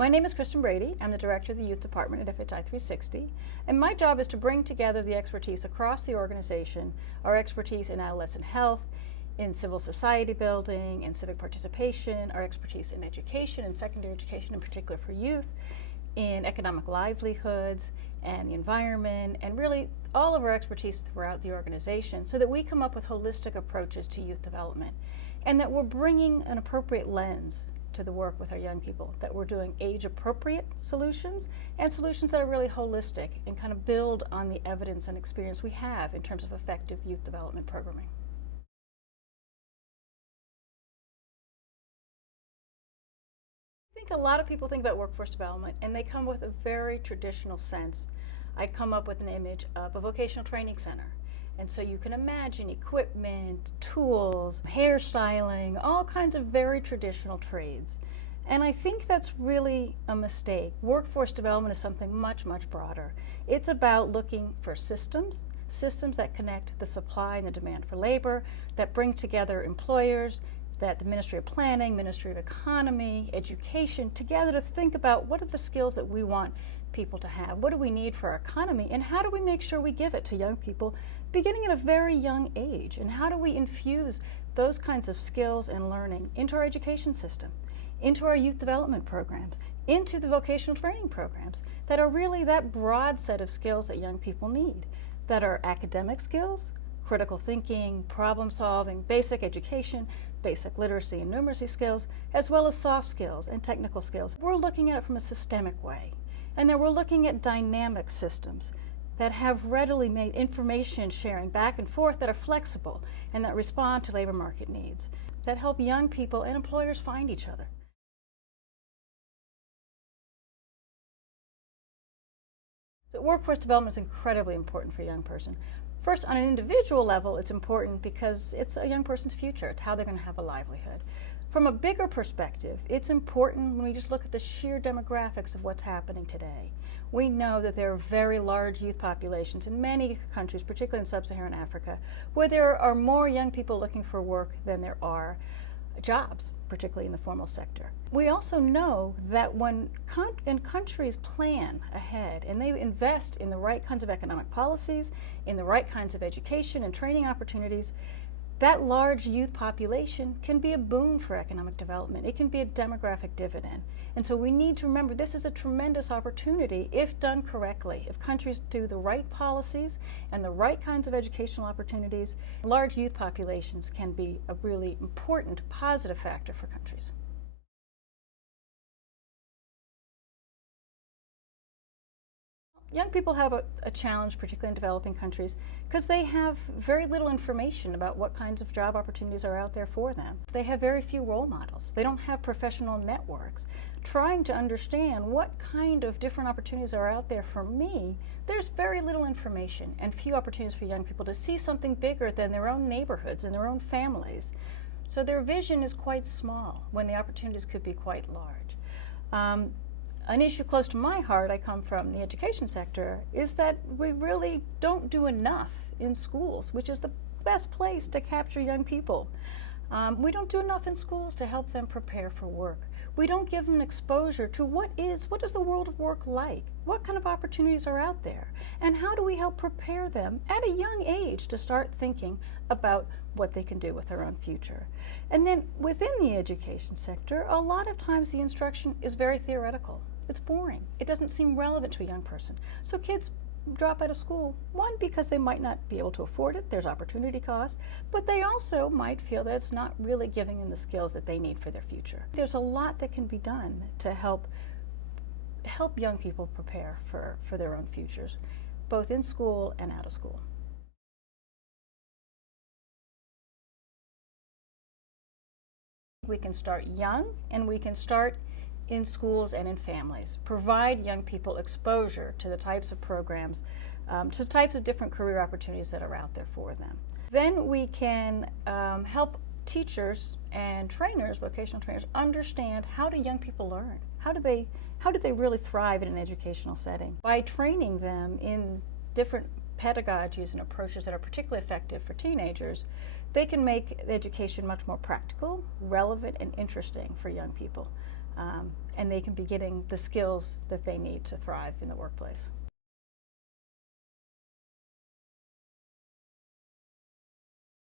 My name is Kristin Brady. I'm the Director of the Youth Department at FHI 360, and my job is to bring together the expertise across the organization, our expertise in adolescent health, in civil society building and civic participation, our expertise in education and secondary education in particular for youth, in economic livelihoods and the environment, and really all of our expertise throughout the organization so that we come up with holistic approaches to youth development and that we're bringing an appropriate lens to the work with our young people, that we're doing age-appropriate solutions and solutions that are really holistic and kind of build on the evidence and experience we have in terms of effective youth development programming. I think a lot of people think about workforce development and they come with a very traditional sense. I come up with an image of a vocational training center. And so you can imagine equipment, tools, hairstyling, all kinds of very traditional trades. And I think that's really a mistake. Workforce development is something much, much broader. It's about looking for systems that connect the supply and the demand for labor, that bring together employers, that the Ministry of Planning, Ministry of Economy, Education, together to think about what are the skills that we want people to have, what do we need for our economy, and how do we make sure we give it to young people beginning at a very young age, and how do we infuse those kinds of skills and learning into our education system, into our youth development programs, into the vocational training programs that are really that broad set of skills that young people need, that are academic skills, critical thinking, problem solving, basic education, basic literacy and numeracy skills, as well as soft skills and technical skills. We're looking at it from a systemic way. And then we're looking at dynamic systems that have readily made information sharing back and forth that are flexible and that respond to labor market needs, that help young people and employers find each other. So workforce development is incredibly important for a young person. First, on an individual level, it's important because it's a young person's future. It's how they're going to have a livelihood. From a bigger perspective, it's important when we just look at the sheer demographics of what's happening today. We know that there are very large youth populations in many countries, particularly in sub-Saharan Africa, where there are more young people looking for work than there are jobs, particularly in the formal sector. We also know that when countries plan ahead and they invest in the right kinds of economic policies, in the right kinds of education and training opportunities, that large youth population can be a boon for economic development. It can be a demographic dividend. And so we need to remember this is a tremendous opportunity if done correctly. If countries do the right policies and the right kinds of educational opportunities, large youth populations can be a really important positive factor for countries. Young people have a challenge, particularly in developing countries, because they have very little information about what kinds of job opportunities are out there for them. They have very few role models. They don't have professional networks. Trying to understand what kind of different opportunities are out there for me, there's very little information and few opportunities for young people to see something bigger than their own neighborhoods and their own families. So their vision is quite small when the opportunities could be quite large. An issue close to my heart, I come from the education sector, is that we really don't do enough in schools, which is the best place to capture young people. We don't do enough in schools to help them prepare for work. We don't give them exposure to what is the world of work like? What kind of opportunities are out there? And how do we help prepare them at a young age to start thinking about what they can do with their own future? And then within the education sector, a lot of times the instruction is very theoretical. It's boring. It doesn't seem relevant to a young person. So kids drop out of school, one, because they might not be able to afford it, there's opportunity cost, but they also might feel that it's not really giving them the skills that they need for their future. There's a lot that can be done to help young people prepare for their own futures, both in school and out of school. We can start young, and we can start in schools and in families. Provide young people exposure to the types of programs, to the types of different career opportunities that are out there for them. Then we can help teachers and trainers, vocational trainers, understand how do young people learn? How do they really thrive in an educational setting? By training them in different pedagogies and approaches that are particularly effective for teenagers, they can make education much more practical, relevant, and interesting for young people. and they can be getting the skills that they need to thrive in the workplace.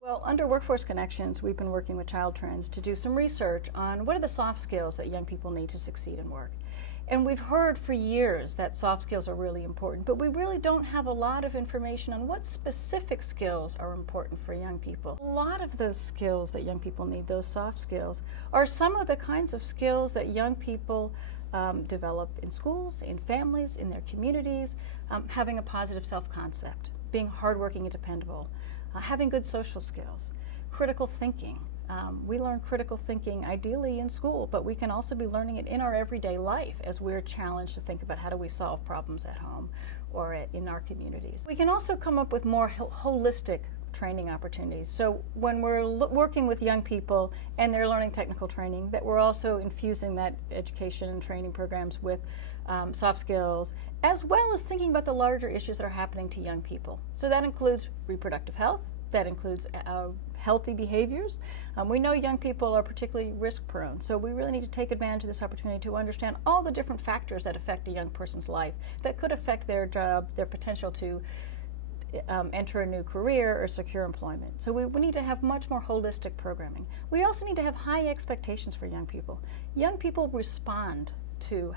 Well, under Workforce Connections, we've been working with Child Trends to do some research on what are the soft skills that young people need to succeed in work. And we've heard for years that soft skills are really important, but we really don't have a lot of information on what specific skills are important for young people. A lot of those skills that young people need, those soft skills, are some of the kinds of skills that young people develop in schools, in families, in their communities, having a positive self-concept, being hardworking and dependable, having good social skills, critical thinking. We learn critical thinking ideally in school, but we can also be learning it in our everyday life as we're challenged to think about how do we solve problems at home or in our communities. We can also come up with more holistic training opportunities. So when we're working with young people and they're learning technical training, that we're also infusing that education and training programs with soft skills, as well as thinking about the larger issues that are happening to young people. So that includes reproductive health, that includes healthy behaviors. We know young people are particularly risk prone, so we really need to take advantage of this opportunity to understand all the different factors that affect a young person's life that could affect their job, their potential to enter a new career or secure employment. So we need to have much more holistic programming. We also need to have high expectations for young people. Young people respond to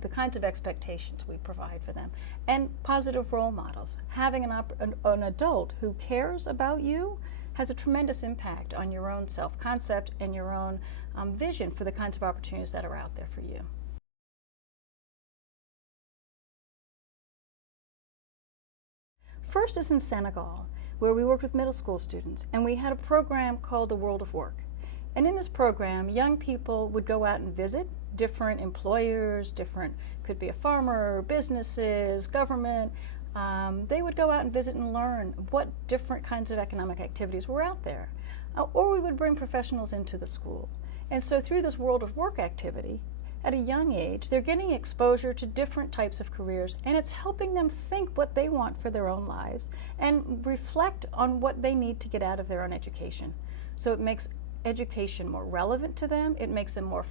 the kinds of expectations we provide for them, and positive role models. Having an adult who cares about you has a tremendous impact on your own self-concept and your own vision for the kinds of opportunities that are out there for you. First is in Senegal, where we worked with middle school students, and we had a program called the World of Work. And in this program, young people would go out and visit different employers, could be a farmer, businesses, government. They would go out and visit and learn what different kinds of economic activities were out there. Or we would bring professionals into the school. And so through this World of Work activity, at a young age, they're getting exposure to different types of careers, and it's helping them think what they want for their own lives and reflect on what they need to get out of their own education. So it makes education more relevant to them, it makes them more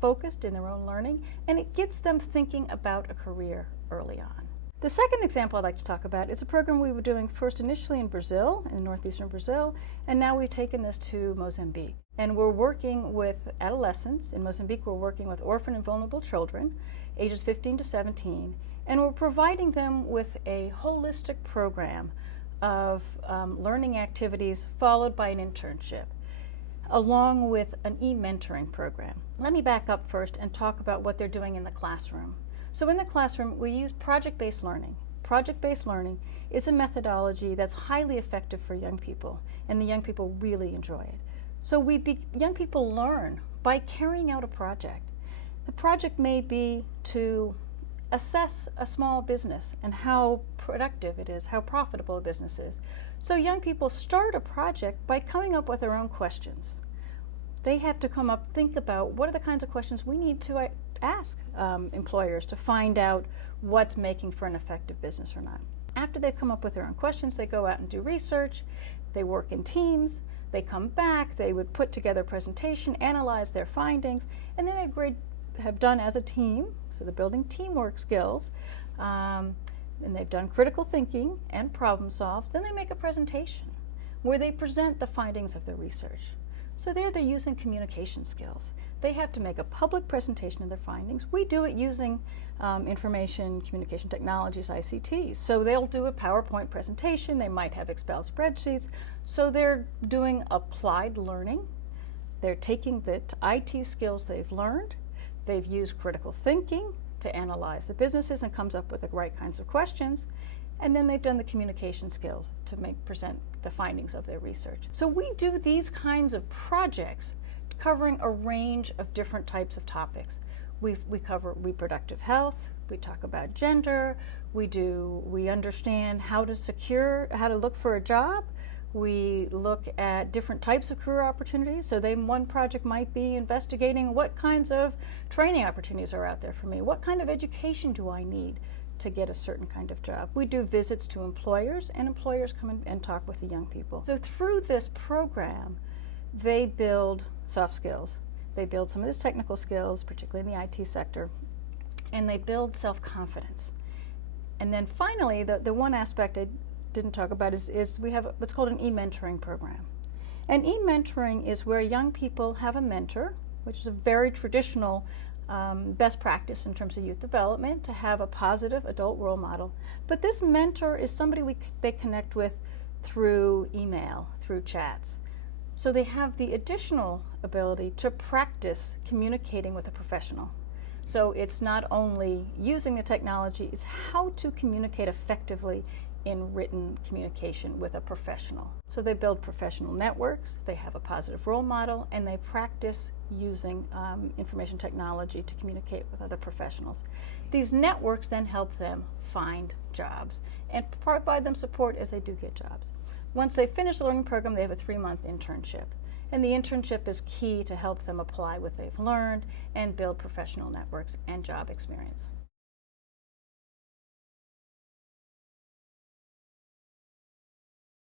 focused in their own learning, and it gets them thinking about a career early on. The second example I'd like to talk about is a program we were doing first initially in Brazil, in northeastern Brazil, and now we've taken this to Mozambique. And we're working with adolescents. In Mozambique, we're working with orphan and vulnerable children, ages 15 to 17, and we're providing them with a holistic program of learning activities followed by an internship, along with an e-mentoring program. Let me back up first and talk about what they're doing in the classroom. So in the classroom, we use project-based learning. Project-based learning is a methodology that's highly effective for young people, and the young people really enjoy it. So young people learn by carrying out a project. The project may be to assess a small business and how productive it is, how profitable a business is. So young people start a project by coming up with their own questions. They have to think about what are the kinds of questions we need to ask employers to find out what's making for an effective business or not. After they've come up with their own questions, they go out and do research, they work in teams, they come back, they would put together a presentation, analyze their findings, and then they have done as a team, so they're building teamwork skills, and they've done critical thinking and problem solves. Then they make a presentation where they present the findings of their research. So there they're using communication skills. They have to make a public presentation of their findings. We do it using information communication technologies, ICTs. So they'll do a PowerPoint presentation. They might have Excel spreadsheets. So they're doing applied learning. They're taking the IT skills they've learned. They've used critical thinking to analyze the businesses and comes up with the right kinds of questions. And then they've done the communication skills to present the findings of their research. So we do these kinds of projects covering a range of different types of topics. We cover reproductive health, we talk about gender, we understand how to look for a job, we look at different types of career opportunities. So one project might be investigating what kinds of training opportunities are out there for me, what kind of education do I need to get a certain kind of job. We do visits to employers, and employers come in and talk with the young people. So through this program, they build soft skills. they build some of these technical skills, particularly in the IT sector, and they build self-confidence. And then finally, the one aspect I didn't talk about is we have what's called an e-mentoring program. And e-mentoring is where young people have a mentor, which is a very traditional best practice in terms of youth development, to have a positive adult role model. But this mentor is somebody they connect with through email, through chats. So they have the additional ability to practice communicating with a professional. So it's not only using the technology, it's how to communicate effectively in written communication with a professional. So they build professional networks, they have a positive role model, and they practice using information technology to communicate with other professionals. These networks then help them find jobs and provide them support as they do get jobs. Once they finish the learning program, they have a 3-month internship. And the internship is key to help them apply what they've learned and build professional networks and job experience.